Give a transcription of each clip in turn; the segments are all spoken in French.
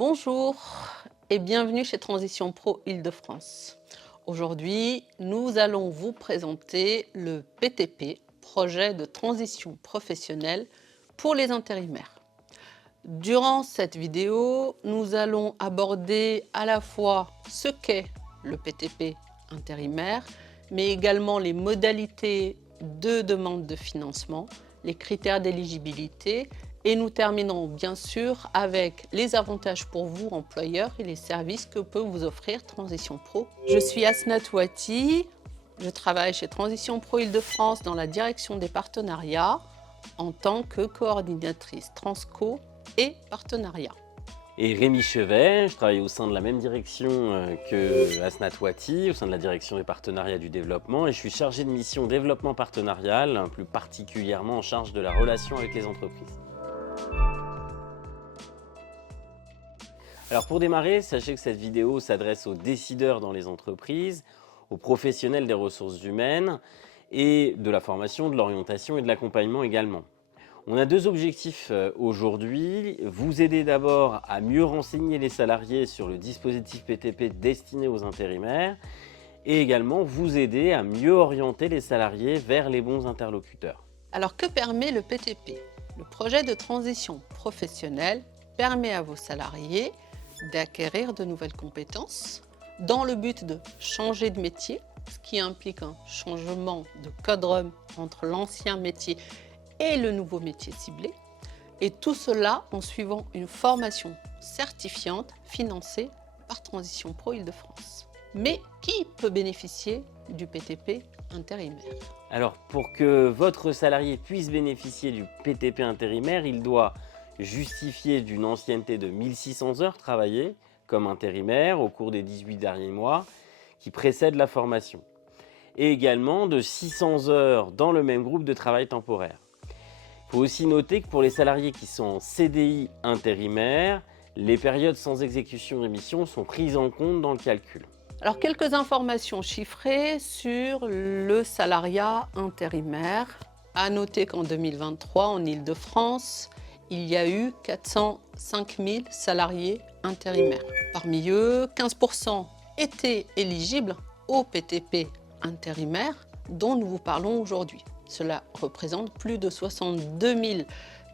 Bonjour et bienvenue chez Transition Pro Île-de-France. Aujourd'hui, nous allons vous présenter le PTP, projet de transition professionnelle pour les intérimaires. Durant cette vidéo, nous allons aborder à la fois ce qu'est le PTP intérimaire, mais également les modalités de demande de financement, les critères d'éligibilité, et nous terminerons bien sûr avec les avantages pour vous, employeurs, et les services que peut vous offrir Transition Pro. Je suis Asnat Ouati, je travaille chez Transition Pro Île-de-France dans la direction des partenariats en tant que coordinatrice Transco et partenariat. Et Rémi Chevet, je travaille au sein de la même direction que Asnat Ouati, au sein de la direction des partenariats du développement, et je suis chargé de mission développement partenarial, plus particulièrement en charge de la relation avec les entreprises. Alors pour démarrer, sachez que cette vidéo s'adresse aux décideurs dans les entreprises, aux professionnels des ressources humaines et de la formation, de l'orientation et de l'accompagnement également. On a deux objectifs aujourd'hui. Vous aider d'abord à mieux renseigner les salariés sur le dispositif PTP destiné aux intérimaires et également vous aider à mieux orienter les salariés vers les bons interlocuteurs. Alors que permet le PTP? Le projet de transition professionnelle permet à vos salariés d'acquérir de nouvelles compétences dans le but de changer de métier, ce qui implique un changement de code entre l'ancien métier et le nouveau métier ciblé, et tout cela en suivant une formation certifiante financée par Transition Pro Île-de-France. Mais qui peut bénéficier du PTP intérimaire? Alors pour que votre salarié puisse bénéficier du PTP intérimaire, il doit justifier d'une ancienneté de 1600 heures travaillées comme intérimaire au cours des 18 derniers mois qui précèdent la formation, et également de 600 heures dans le même groupe de travail temporaire. Il faut aussi noter que pour les salariés qui sont en CDI intérimaire, les périodes sans exécution d'émission sont prises en compte dans le calcul. Alors, quelques informations chiffrées sur le salariat intérimaire. À noter qu'en 2023, en Île-de-France, il y a eu 405 000 salariés intérimaires. Parmi eux, 15% étaient éligibles au PTP intérimaire dont nous vous parlons aujourd'hui. Cela représente plus de 62 000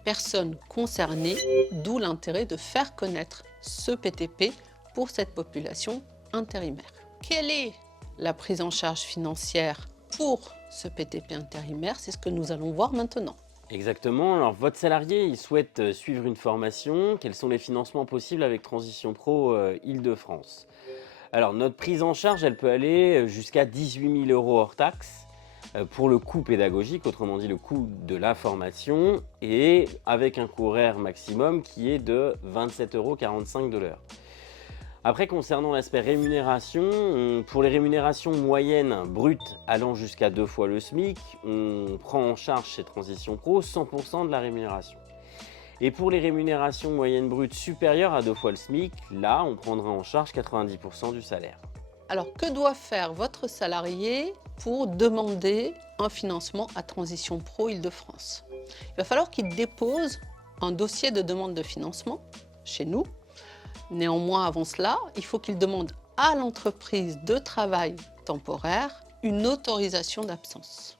personnes concernées, d'où l'intérêt de faire connaître ce PTP pour cette population intérimaire. Quelle est la prise en charge financière pour ce PTP intérimaire? C'est ce que nous allons voir maintenant. Exactement. Alors votre salarié, il souhaite suivre une formation. Quels sont les financements possibles avec Transition Pro Île-de-France? Alors notre prise en charge, elle peut aller jusqu'à 18 000 € hors taxe pour le coût pédagogique, autrement dit le coût de la formation, et avec un coût horaire maximum qui est de 27,45 € de l'heure. Après, concernant l'aspect rémunération, pour les rémunérations moyennes brutes allant jusqu'à 2 fois le SMIC, on prend en charge chez Transition Pro 100% de la rémunération. Et pour les rémunérations moyennes brutes supérieures à 2 fois le SMIC, là, on prendra en charge 90% du salaire. Alors, que doit faire votre salarié pour demander un financement à Transition Pro Île-de-France? Il va falloir qu'il dépose un dossier de demande de financement chez nous. Néanmoins, avant cela, il faut qu'il demande à l'entreprise de travail temporaire une autorisation d'absence.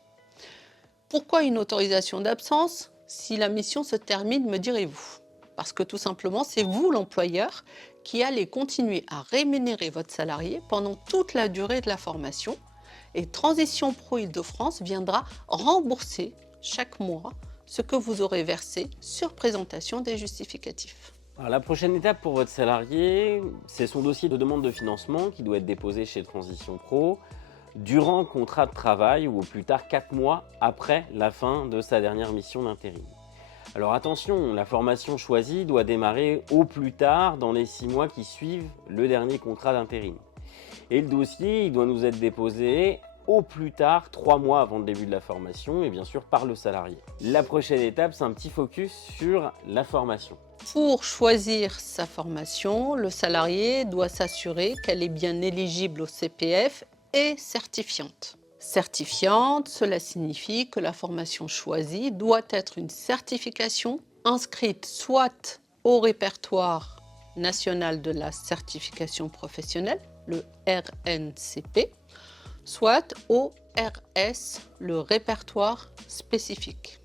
Pourquoi une autorisation d'absence? Si la mission se termine, me direz-vous? Parce que tout simplement, c'est vous, l'employeur, qui allez continuer à rémunérer votre salarié pendant toute la durée de la formation. Et Transition Pro Île-de-France viendra rembourser chaque mois ce que vous aurez versé sur présentation des justificatifs. Alors, la prochaine étape pour votre salarié, c'est son dossier de demande de financement qui doit être déposé chez Transition Pro durant le contrat de travail ou au plus tard 4 mois après la fin de sa dernière mission d'intérim. Alors attention, la formation choisie doit démarrer au plus tard dans les 6 mois qui suivent le dernier contrat d'intérim. Et le dossier il doit nous être déposé au plus tard 3 mois avant le début de la formation et bien sûr par le salarié. La prochaine étape, c'est un petit focus sur la formation. Pour choisir sa formation, le salarié doit s'assurer qu'elle est bien éligible au CPF et certifiante. Certifiante, cela signifie que la formation choisie doit être une certification inscrite soit au répertoire national de la certification professionnelle, le RNCP, soit au RS, le répertoire spécifique.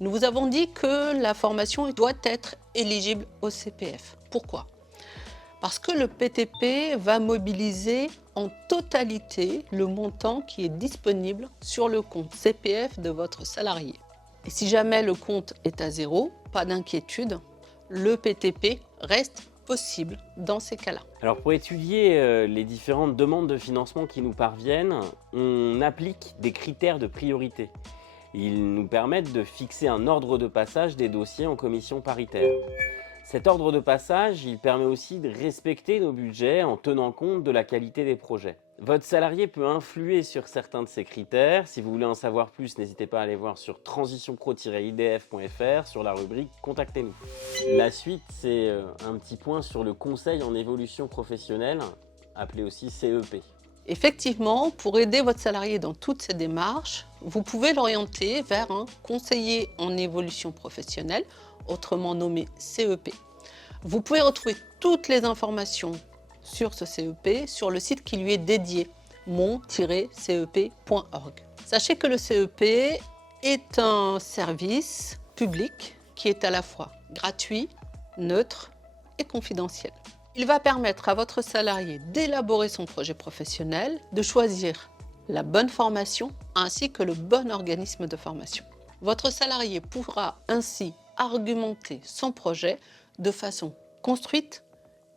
Nous vous avons dit que la formation doit être éligible au CPF. Pourquoi? Parce que le PTP va mobiliser en totalité le montant qui est disponible sur le compte CPF de votre salarié. Et si jamais le compte est à zéro, pas d'inquiétude, le PTP reste possible dans ces cas-là. Alors pour étudier les différentes demandes de financement qui nous parviennent, on applique des critères de priorité. Ils nous permettent de fixer un ordre de passage des dossiers en commission paritaire. Cet ordre de passage, il permet aussi de respecter nos budgets en tenant compte de la qualité des projets. Votre salarié peut influer sur certains de ces critères. Si vous voulez en savoir plus, n'hésitez pas à aller voir sur transitionpro-idf.fr sur la rubrique « Contactez-nous ». La suite, c'est un petit point sur le conseil en évolution professionnelle, appelé aussi CEP. Effectivement, pour aider votre salarié dans toutes ces démarches, vous pouvez l'orienter vers un conseiller en évolution professionnelle, autrement nommé CEP. Vous pouvez retrouver toutes les informations sur ce CEP sur le site qui lui est dédié, mon-cep.org. Sachez que le CEP est un service public qui est à la fois gratuit, neutre et confidentiel. Il va permettre à votre salarié d'élaborer son projet professionnel, de choisir la bonne formation ainsi que le bon organisme de formation. Votre salarié pourra ainsi argumenter son projet de façon construite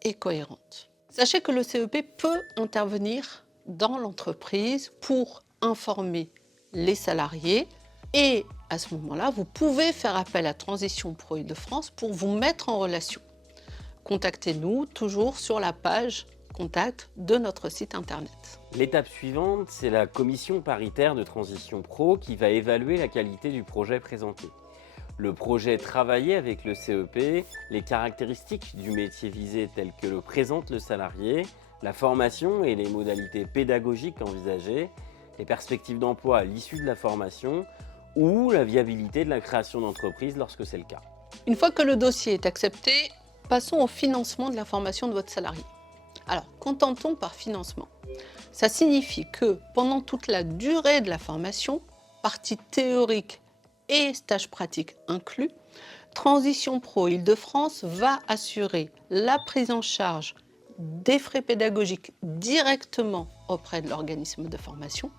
et cohérente. Sachez que le CEP peut intervenir dans l'entreprise pour informer les salariés et à ce moment-là, vous pouvez faire appel à Transition Pro Île-de-France pour vous mettre en relation. Contactez-nous toujours sur la page contact de notre site internet. L'étape suivante, c'est la commission paritaire de Transition Pro qui va évaluer la qualité du projet présenté. Le projet travaillé avec le CEP, les caractéristiques du métier visé telles que le présente le salarié, la formation et les modalités pédagogiques envisagées, les perspectives d'emploi à l'issue de la formation ou la viabilité de la création d'entreprise lorsque c'est le cas. Une fois que le dossier est accepté, passons au financement de la formation de votre salarié. Alors, qu'entend-on par financement? Ça signifie que pendant toute la durée de la formation, partie théorique et stage pratique inclus, Transition Pro Île-de-France va assurer la prise en charge des frais pédagogiques directement auprès de l'organisme de formation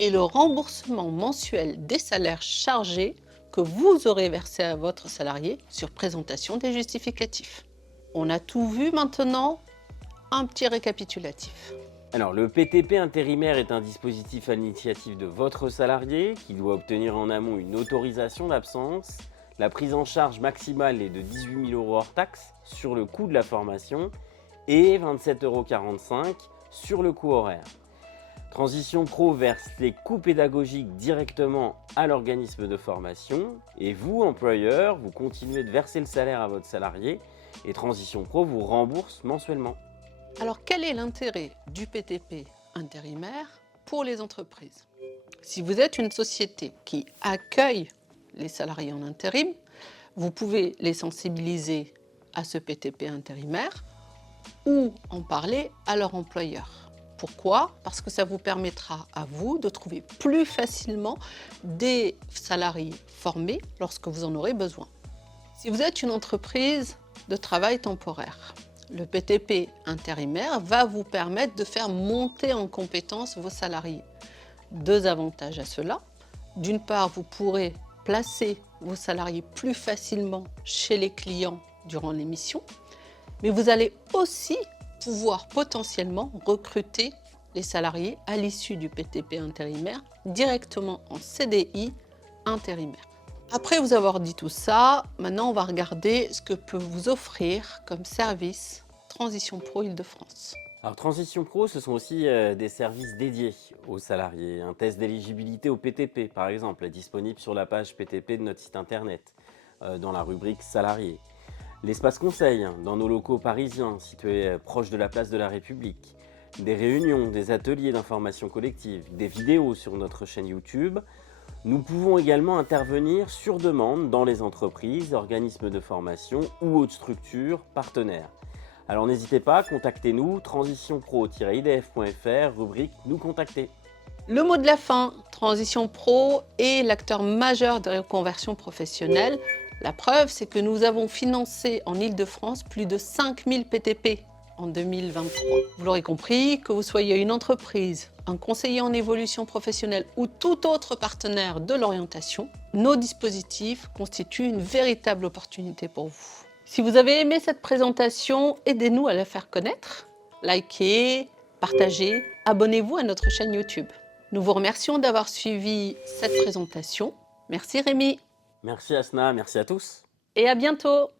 et le remboursement mensuel des salaires chargés que vous aurez versé à votre salarié sur présentation des justificatifs. On a tout vu maintenant, un petit récapitulatif. Alors, le PTP intérimaire est un dispositif à l'initiative de votre salarié qui doit obtenir en amont une autorisation d'absence. La prise en charge maximale est de 18 000 € hors taxe sur le coût de la formation et 27,45 € sur le coût horaire. Transition Pro verse les coûts pédagogiques directement à l'organisme de formation et vous, employeur, vous continuez de verser le salaire à votre salarié et Transition Pro vous rembourse mensuellement. Alors, quel est l'intérêt du PTP intérimaire pour les entreprises? Si vous êtes une société qui accueille les salariés en intérim, vous pouvez les sensibiliser à ce PTP intérimaire ou en parler à leur employeur. Pourquoi? Parce que ça vous permettra à vous de trouver plus facilement des salariés formés lorsque vous en aurez besoin. Si vous êtes une entreprise de travail temporaire, le PTP intérimaire va vous permettre de faire monter en compétence vos salariés. Deux avantages à cela. D'une part, vous pourrez placer vos salariés plus facilement chez les clients durant les missions, mais vous allez aussi pouvoir potentiellement recruter les salariés à l'issue du PTP intérimaire directement en CDI intérimaire. Après vous avoir dit tout ça, maintenant on va regarder ce que peut vous offrir comme service Transition Pro Île-de-France. Alors Transition Pro, ce sont aussi des services dédiés aux salariés. Un test d'éligibilité au PTP, par exemple, est disponible sur la page PTP de notre site internet, dans la rubrique salariés. L'espace conseil, dans nos locaux parisiens, situés proches de la place de la République. Des réunions, des ateliers d'information collective, des vidéos sur notre chaîne YouTube. Nous pouvons également intervenir sur demande dans les entreprises, organismes de formation ou autres structures partenaires. Alors n'hésitez pas, contactez-nous, transitionpro-idf.fr, rubrique Nous contacter. Le mot de la fin, Transition Pro est l'acteur majeur de reconversion professionnelle. La preuve, c'est que nous avons financé en Île-de-France plus de 5000 PTP en 2023. Vous l'aurez compris, que vous soyez une entreprise, un conseiller en évolution professionnelle ou tout autre partenaire de l'orientation, nos dispositifs constituent une véritable opportunité pour vous. Si vous avez aimé cette présentation, aidez-nous à la faire connaître. Likez, partagez, abonnez-vous à notre chaîne YouTube. Nous vous remercions d'avoir suivi cette présentation. Merci Rémi. Merci Asna, merci à tous. Et à bientôt.